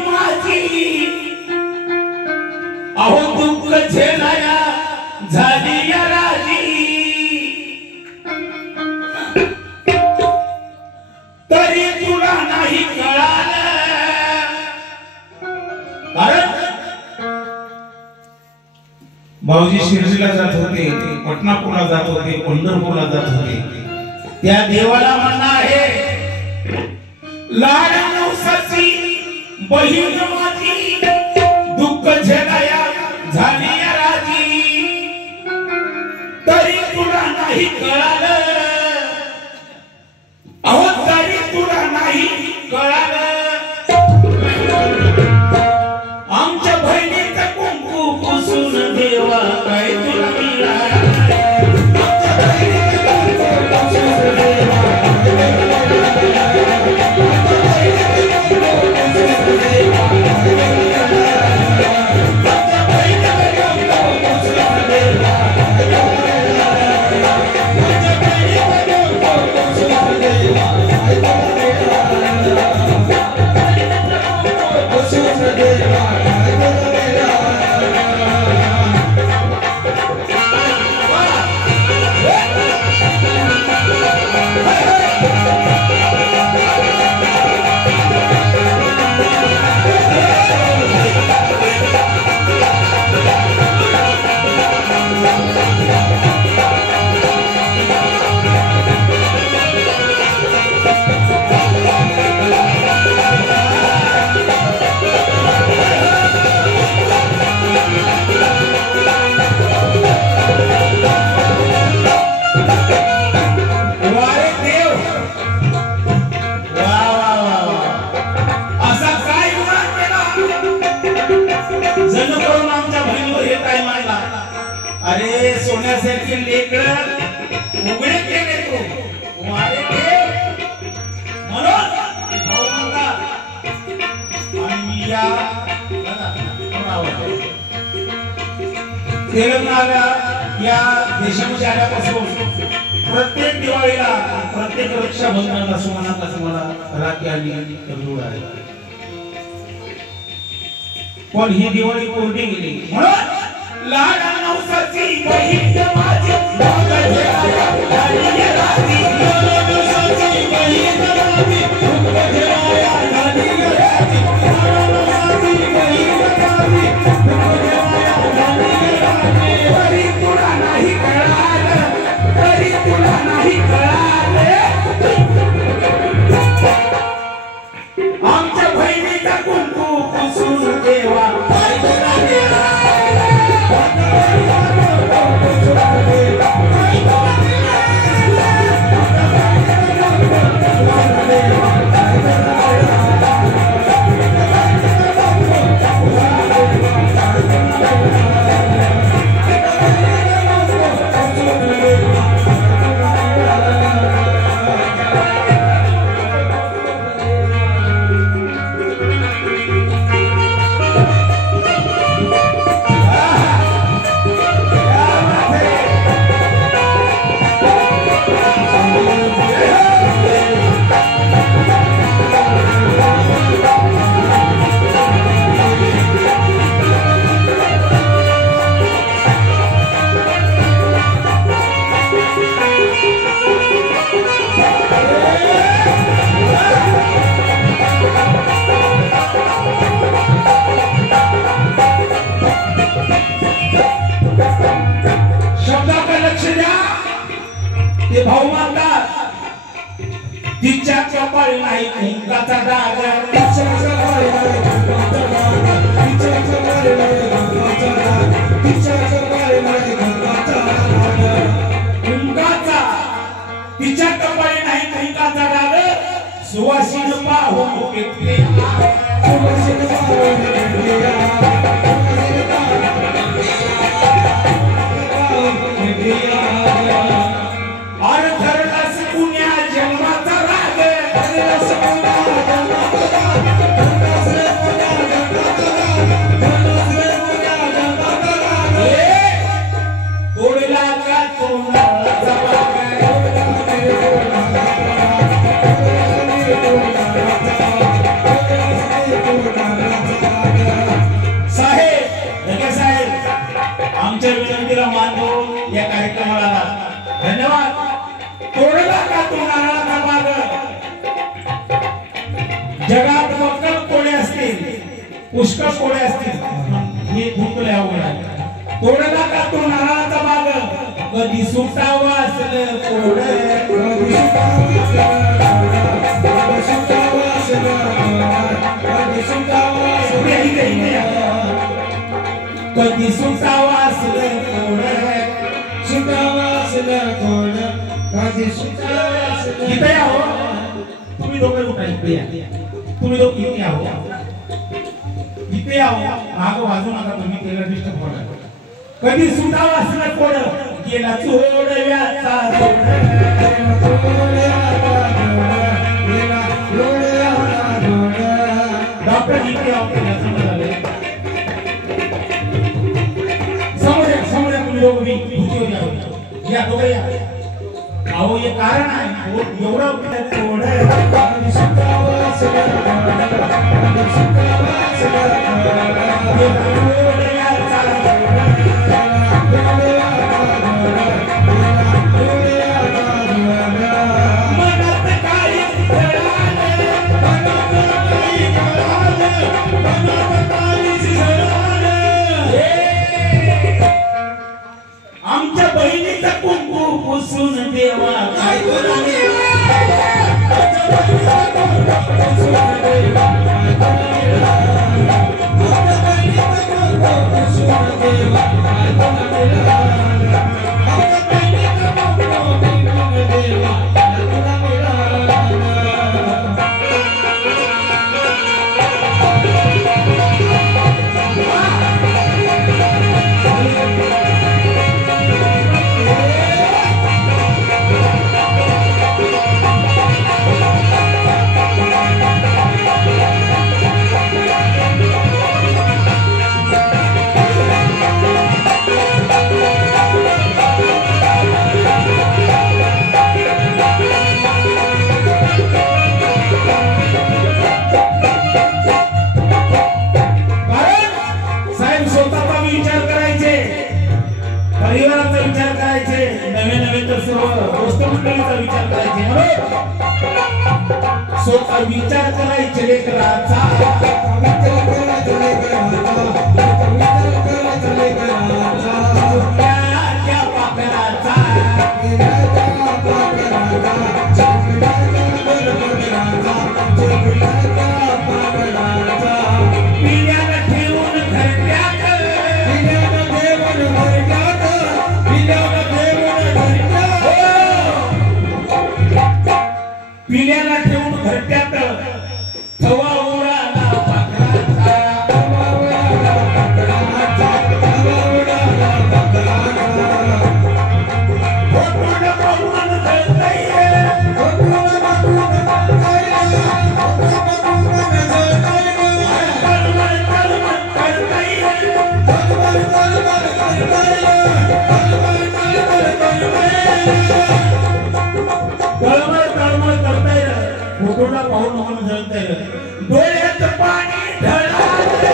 माझी अहो दुःख झेलाया झाली या राजी तरी तुला नाही कळालं कारण भाऊजी शिर्डीला जात होते पटनापूरला जात होते पंढरपूरला जात होते त्या देवाला म्हणणं आहे लाड नवसाची बहीण माझी दुःख झेलाया झाली या राजी तरी तुला नाही कळालं अहो तरी तुला नाही कळालं आमच्या बहिणीचा कुंकू पुसून देवा काय तुला मिळालं आमच्या बहिणीचा कुंकू पुसून देवा अरे सोन्यासारखे लेकरं उघडे केले तो वारे देव म्हणून भाऊ म्हणला आणि या तेलंगणाला या देशामध्ये आल्यापासून प्रत्येक दिवाळीला प्रत्येक रक्षाबंधनाला सुमनाला राखी आली तरुण आहे पण ही दिवाळी कोरडी गेली म्हणून लाडा नवसाची बहीण माझी दुःख झेलाया झाली या राजी लाडा नवसाची बहीण माझी दुःख झेलाया झाली या राजी लाडा नवसाची बहीण माझी दुःख झेलाया झाली या राजी तरी तुला नाही कळालं तरी तुला नाही कळालं आमच्या बहिणीचा कुंकू पुसून देवा भाऊ म्हणतात तिच्या कपाळी नाही कुंकाचा डाग तिच्या कपाळी नाही कुंकाचा डाग तिच्या कपाळी नाही कुंकाचा डाग तिच्या कपाळी नाही कुंकाचा डाग कुंकाचा तिच्या कपाळी नाही कुंकाचा डाग सुवासिन पाहून घेतले सुवासिन पाहून घेतले Oh, जगात वक्कल कोळे असतील पुष्कळ कोळे असतील हे खूप लय अवघड आहे कोणाला का तो नारळाचा बाग कधी सुटावा असलं कोड कधी सुटावा असलं कधी सुटावा कोड कधी सुटावा इथे यावं तुम्ही दोघे उठा इकडे या तुम्ही दोघे इथे यावं इथे यावं माग वाजू नका तुम्ही त्याला डिस्टर्ब होणार कधी सुटावा असलं कोड गेला चोडव्याचा डॉक्टर इथे यावं समोर तुम्ही दोघे भूतीवर यावं या दोघे या अहो ये कारण आहे एवढं कोड आमच्या बहिणीचा कुंकू पुसून देवा काय परिवाराचा विचार करायचे नवे नवे तर सर्व गोष्टमंडळीचा विचार करायचे स्वतः विचार करायचे लेकराचा पिल्याला ठेवून घरट्यात थवा उडाला पाखराचा फोटोन पाहून जळतंय फोटोला पाहून म्हणून जळतंय डोळ्यात पाणी ढळाले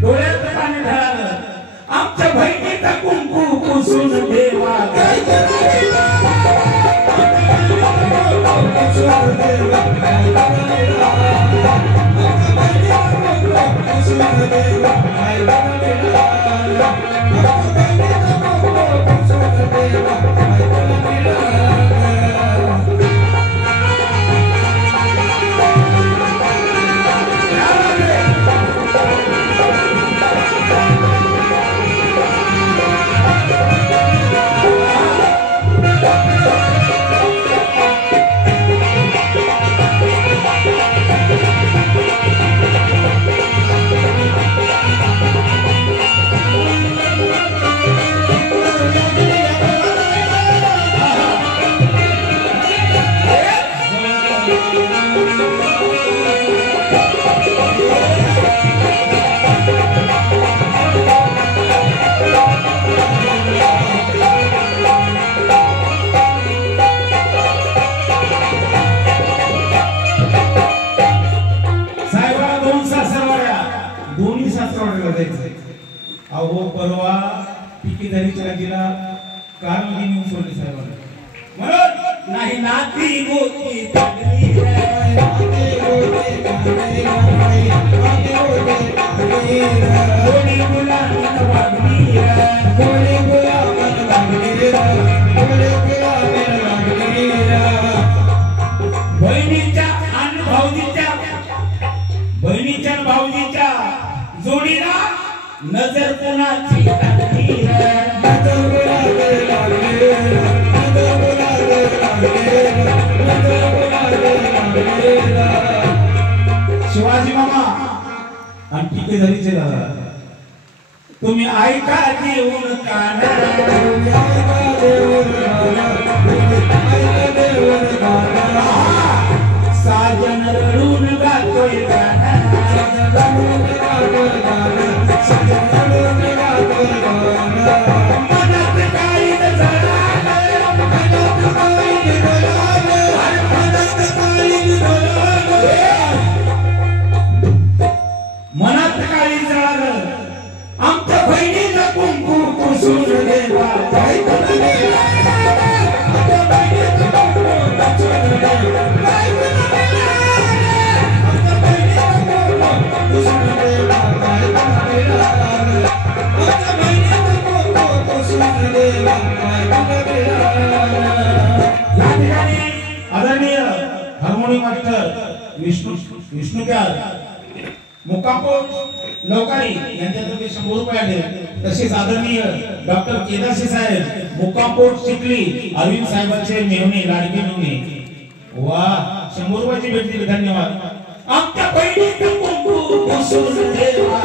डोळ्यात पाणी ढळालं आमच्या बहिणीचा कुंकू पुसून देवा काय अहो परवा ठेकेदारीच्या जिल्हा कार मध्ये नेऊन सोडले साहेबांना बाई नाती गोती पडली रे गोडी गुलाबीन वागली रे गोडी गुलाबीन वागली रे गोडी गुलाबीन वागली रे बहिणीच्या आणि भाऊजीच्या जोडीला नजर कोणाची लागली रे नजर कोणाची लागली रे नजर कोणाची लागली रे शिवाजी मामा आणि ठीक झालीचे दादा तुम्ही ऐका देऊन काना ऐका देऊन काना साजन रडून गातोय गाना साजन रडून गातोय गाना मनात काही जळालं मनात काही जळालं मनात काही जळालं मनात काही जळालं आमच्या बहिणीला कुंकू पुसून देवा आदरणीय हार्मोनियम मास्टर विष्णुक्याल मुक्कामपोस्ट नौकारी यांच्यातर्फे 100 रुपये आले तसेच आदरणीय डॉक्टर केदारशी साहेब मुक्कामपोस्ट चिखली अरविंद साहेबांचे मेहणे लाडके मेहणे वाह 100 रुपयाची भेट दिली धन्यवाद आमच्या बहिणीचं कुंकू पुसून देवा